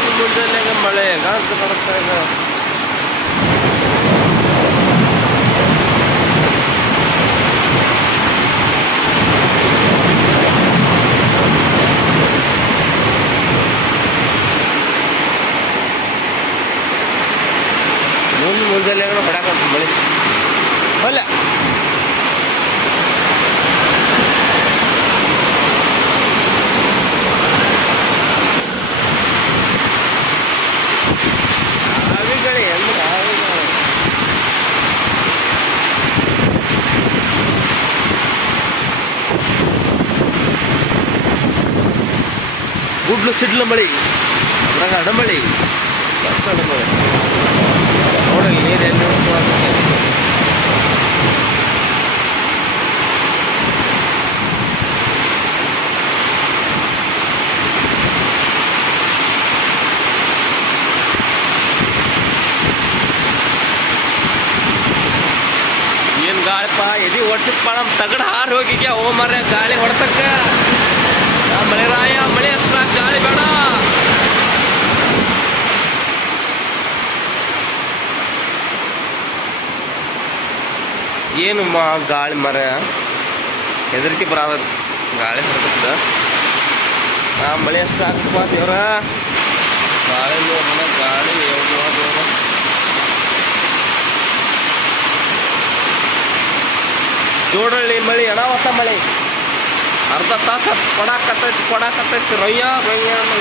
ಮುಂದೆ ಮುಂಜಾನೆ ಮಳೆ ಗಾಂಚು ಬರುತ್ತೆ ಈಗ ಮುಂದೆ ಮುಂಜಾನೆ ಹೊಡ್ಯಾಕಂತ ಮಳೆ ಅಲ್ಲ ಗುಡ್ಲು ಸಿಡ್ಲು ಮಳಿ, ಅದ್ರಾಗ ಅಡಮಳಿ ಅಡಮಳಿ ನೋಡಲಿ ನೀರು ಎಲ್ಲಿ. ಏನ್ ಗಾಳಿಪ್ಪ? ಎದಿ ಹೊಡ್ಸಪ್ಪ ನಮ್ಮ ತಗಡ ಹಾರಿ ಹೋಗಿದ್ಯಾ? ಓ ಮರ ಗಾಳಿ ಹೊಡ್ತಕ್ಕ. ಆ ಮಳೆ ರಾಯ ಮಳೆ ಹತ್ರ ಗಾಳಿ ಬೇಡ ಏನು ಮಾ ಗಾಳಿ ಮರ ಹೆದರಿಕೆ ಬರಾದ ಗಾಳಿ ಹೊಡ್ತಕ್ಕ ಆ ಮಳೆ ಎಷ್ಟು ಆಗ್ತಪ್ಪ ದೇವ್ರ ಗಾಳಿ ನೋಡ್ರ ಗಾಳಿ ಯಾವ ದೇವ್ರ ಜೋಡಳ್ಳಿ ಮಳಿ ಅನಾವತ್ತ ಮಳೆ ಅರ್ಧ ತಾಸು ಕೊಡಾಕತ್ತೈತಿ ಕೊಡಾಕತ್ತೈತಿ ರೊಯ್ಯ ರೊಯ್ಯ ಅನ್ನೋ